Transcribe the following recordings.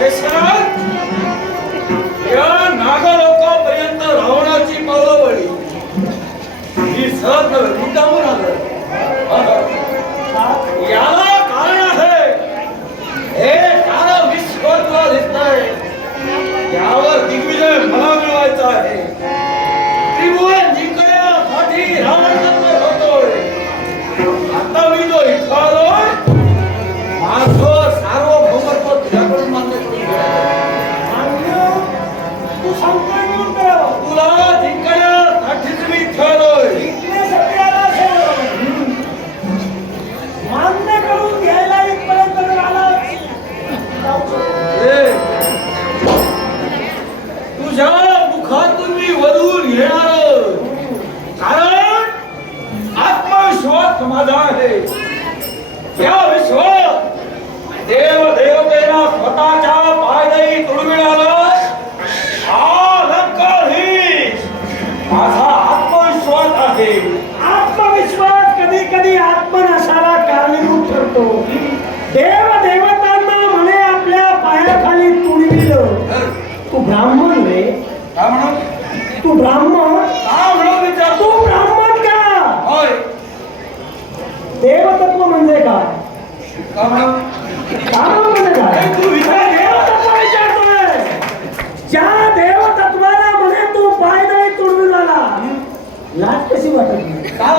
हे या नागलोकापर्यंत रावणाची पावलावळी. ही सहज मुद्दामून आलं. याला कारण आहे. हे सारं विश्व तुला दिसतंय. यावर दिग्विजय मला मिळवायचा आहे. ब्राह्मण रे. म्हणून तू ब्राह्मण? का म्हणून विचारतो तू ब्राह्मण का? होय. देवतत्व म्हणजे काय? का म्हणून म्हणजे काय? तू विचार घे. देवतत्व विचारतोय. ज्या देवतत्वाला म्हणे तू पायदळी तुडवून आला लाज कशी वाटत नाही? का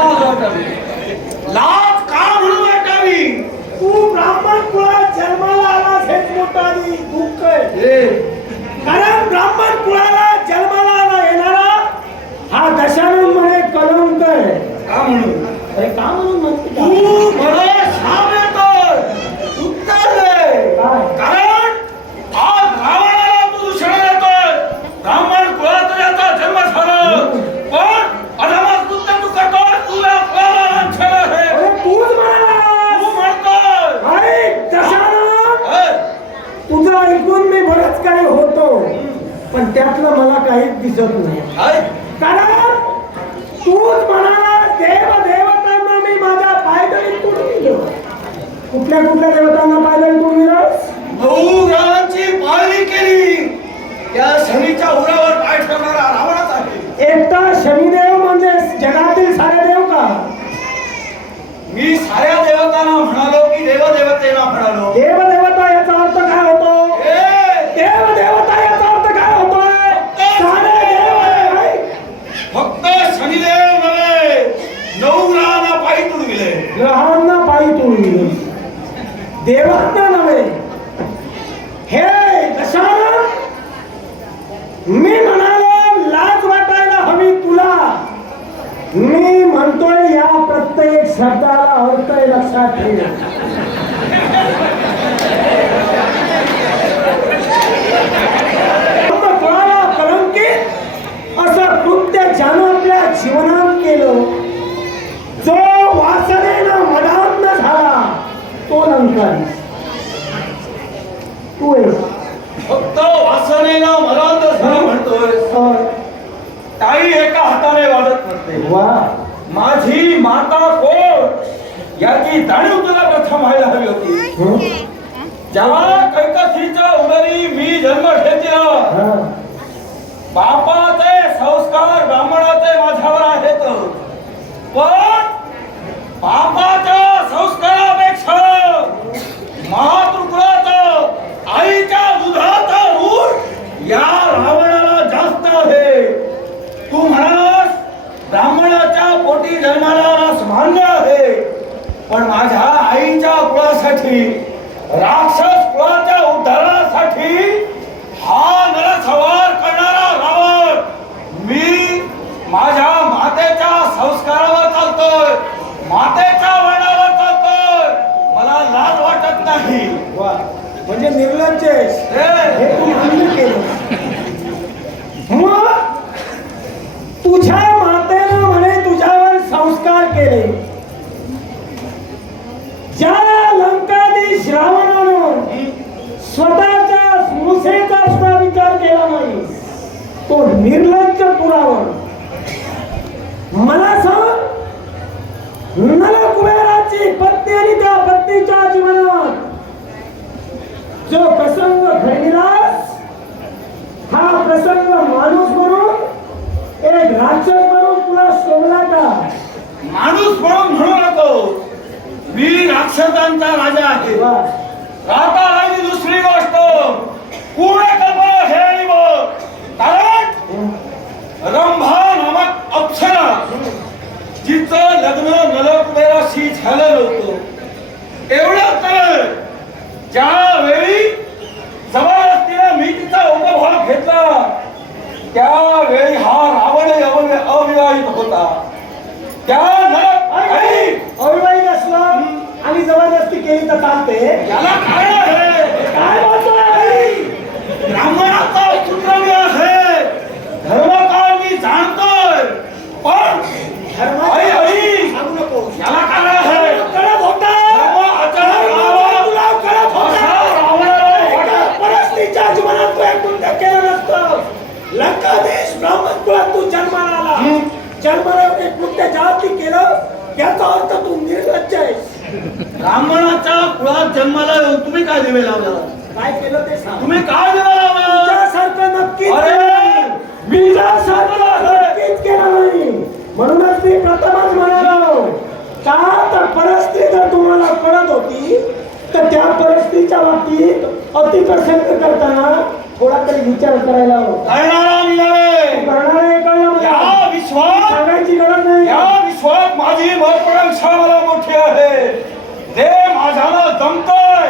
लाज का म्हणून वाटावी? तू ब्राह्मण कुळात जन्माला आलास हेच मोठं आणि दुःख आहे ए, कारण ब्राह्मण कुळाला जन्माला आला येणारा हा दशानन म्हणे कलंक आहे का म्हणून अरे का म्हणून म्हणते का? तू मला शाप येतोय उत्तर दे काय? कारण आज रावणाला तू दूषण देतोय ब्राह्मण कुळात याचा जन्म झाला पण अधमास कृत्य तू करतोय तुला कुळाला लांछन आहे अरे तूच म्हणाला तू म्हणतोय ऐक दशानन ए, तुझं ऐकून मी बरंच काही होतो पण त्यातलं मला काहीच दिसत नाही? कारण तूच म्हणाला देव देवतांना मी माझ्या पायदळी कुठल्या कुठल्या देवतांना पायदळी तुडविलंस नऊ ग्रहांची पाळणी केली त्या शनीच्या उरावर पाय ठेवणारा रावणाच आहे एकटा शनिदेव म्हणजे जगातील सारे देव का मी साऱ्या देवतांना म्हणालो की देवदेवतेला म्हणालो देव देवता याचा अर्थ काय होतो ए, देव देवता याचा अर्थ काय होतोय सारे देव आहे. फक्त शनिदेव नव्हे नऊ ग्रहांना पायी तुडविले ग्रहांना पायी तुडविलं देवांना नव्हे. हे दशानन मी म्हणालो लाज वाटायला हवी तुला. मी म्हणतोय या प्रत्येक शब्दाला अर्थ लक्षात ठेव. असं आपल्या जीवनात केलं जो वासनेनं मदान झाला तो नंतर फक्त वासनेला मरांत झाला म्हणतोय. ताई एका हाताने वाजत म्हणते वा. माझी माता कोण? याची जाणीव तुला प्रथम व्हायला हवी होती? जेव्हा कैकसीच्या उदरी मी जन्म घेतला. बापाचे संस्कार ब्राह्मणाचे माझ्यावर आहेत. पण बापाच्या म्हणजे निर्लज्ज आहेस. हे, हे तू मान्य केलं मग तुझ्या मातेनं म्हणे तुझ्यावर संस्कार केले ज्या लंकाधीश रावणानं स्वतःच्या स्मृसेचा सुद्धा विचार केला नाही तो निर्लज्ज रावण मला सांग नल कुबेराची पत्नी आणि त्या पत्नीच्या जीवनात जो प्रसंग घडविलास हा प्रसंग माणूस म्हणून एक राक्षस म्हणून तुला शोभला का माणूस म्हणून म्हणू नको मी राक्षसांचा राजा आहे वा. आता राहिली दुसरी गोष्ट पूर्ण कल्पना खेळली बघ कारण रंभा नामक अप्सरा जिचं लग्न नलकुबेराशी झालं नव्हतं एवढं तर ज्यावेळी जबरदस्तीने मी तिचा उपभोग घेतला त्यावेळी हा रावण अवि- अविवाहित होता त्या नल आई, अविवाहित असलं आणि जबरदस्ती केली तर चालते याला काय आहे? काय बोलतोय ब्राह्मणाचा मी आहे. धर्मकाळ मी जाणतोय. पण आई, सांगू नको. याला काय आहे? कळत होता. धर्म परस्त्रीच्या जीवनात तू एक कृत्य केलं नसतं. लंकादेश ब्राह्मण तू जन्माला आला. जन्माला कृत्य जाती केलं. याचा अर्थ तू निर्लज्ज आहेस ब्राह्मणाच्या कुळात जन्माला येऊन तुम्ही काय दिवे लावला काय केलं ते सांग. तुम्ही काय दिवे लावला तुझ्यासारखं! केलं नाही. तुझ्यासारखं नक्कीच केलं नाही. म्हणूनच मी प्रथमच म्हणालो का तर परस्त्री जर तुम्हाला कळत होती तर त्या परिस्थितीच्या बाबतीत अतिप्रसंग करताना थोडा तरी विचार करायला हवा. करणारा आहे या विश्वात सांगायची गरज नाही. स्वत माझी महत्वाकांक्षा मला मोठी आहे. जे माझ्याला जमतय.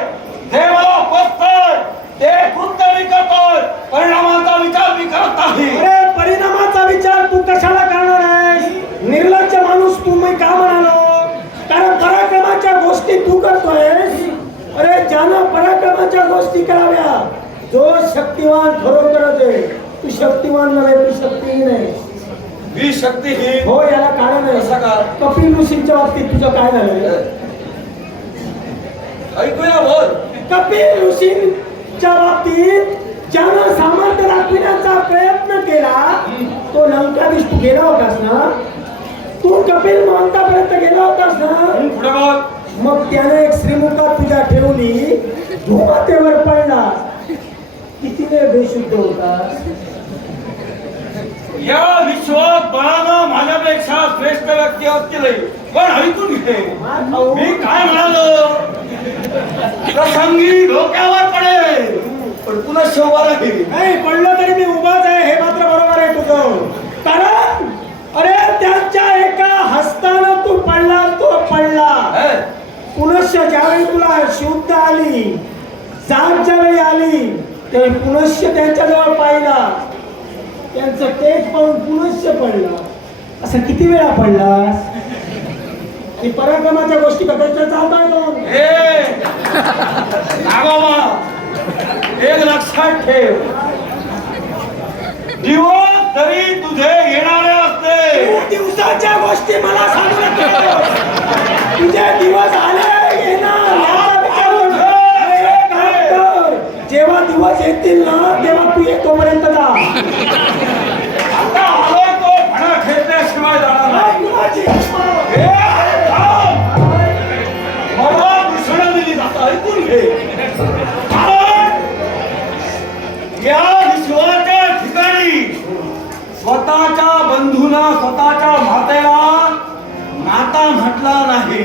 जे मला पचतय ते कृत्य मी करतोय. परिणामाचा विचार मी करत नाही. अरे परिणामाचा विचार तू कशाला करणार आहेस? निर्लज्ज माणूस तू मी का म्हणालो? कारण पराक्रमाच्या गोष्टी तू करतोयस. अरे ज्यानं पराक्रमाच्या गोष्टी कराव्या जो शक्तिवान खरोखरच आहे. तू शक्तिवान नव्हे तू शक्तीही नाही मी शक्तीहीन हो याला कारण असं आहे का? कपिल ऋषींच्या बाबतीत तुझं काय झालं? ऐकूया बोल. कपिल ऋषींच्या बाबतीत ज्यानं सामर्थ्य दाखविण्याचा प्रयत्न केला तो लंकाधीश तू गेला होतास ना? तू कपिल महंतापर्यंत गेला होतास ना? मग त्याने एक श्रीमुखात तुझ्या ठेवली धुमातेवर पडला. किती वेळ बेशुद्ध होता या विश्वात बळानं माझ्यापेक्षा श्रेष्ठ व्यक्ती असतील. पण ऐकून घे. मी काय म्हणालो? प्रसंगी डोक्यावर पडेल. पण तुला शोभा राहील नाही पडलं तरी मी उभाच आहे हे मात्र बरोबर आहे तुझं. कारण अरे त्यांच्या एका हस्तानं तू पडला तो पडला? पुनश्च ज्यावेळी तुला शुद्ध आली जाग ज्यावेळी आली त्यावेळी पुनश्च त्यांच्याजवळ पाहिला. त्यांचं तेज पाहून पुनश्च पडला. असं किती वेळा पडलास? आणि पराक्रमाच्या गोष्टी बघायच्या चालताय दोन हे! नागोबा एक लक्षात ठेव. दिवस तरी तुझे येणारे असते. तू दिवसाच्या गोष्टी मला सांगू नको तुझे दिवस दिवस येतील ना तेव्हा तू ये तोपर्यंत जा. आता तो म्हणा खेळल्याशिवाय जाणार नाही. कुणाची? थांब. मला मिसळं दिली जातं ऐकून घे. कारण या विश्वाच्या ठिकाणी स्वतःच्या बंधूंना स्वतःच्या मातेला नाता म्हटला नाही.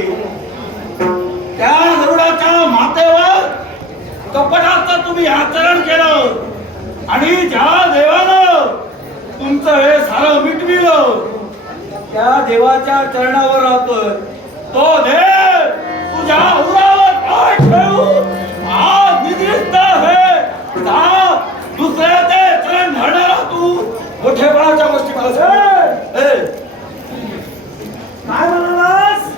कपटाचं तुम्ही आचरण केलं. आणि ज्या देवानं तुमचं हे सारं मिटविलं त्या देवाच्या चरणावर राहतोय. तो देव तुझ्या उरावर पाय ठेवून आज निद्रिस्त आहे जा दुसऱ्याचे चरण धरणारा तू मोठेपणाच्या गोष्टी मला सांग. ए, काय म्हणालास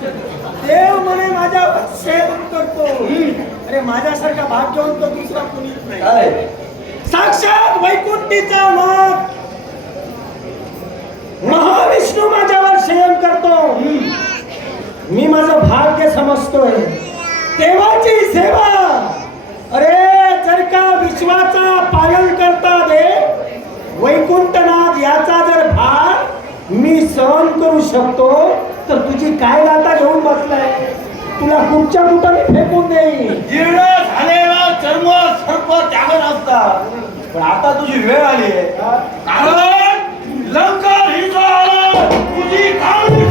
देव म्हणे माझ्यावर सेवन करतो अरे माझ्यासारखा भाग्यवंत दुसरा कुणीच नाही काय? साक्षात वैकुंठीचा मग महाविष्णू माझ्यावर शयन करतो. मी माझं भाग्य समजतोय. देवाची सेवा. अरे जर का विश्वाचा पालन करता दे वैकुंठनाथ याचा जर भार मी सहन करू शकतो तर तुझी काय गाता घेऊन बसलाय? तुला कुठच्या कुठं मी फेकून देईन? जीर्ण झालेला चर्म सर्व त्यागत असतात. पण आता तुझी वेळ आली आहे. कारण लंका ही तुझी काळी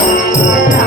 Música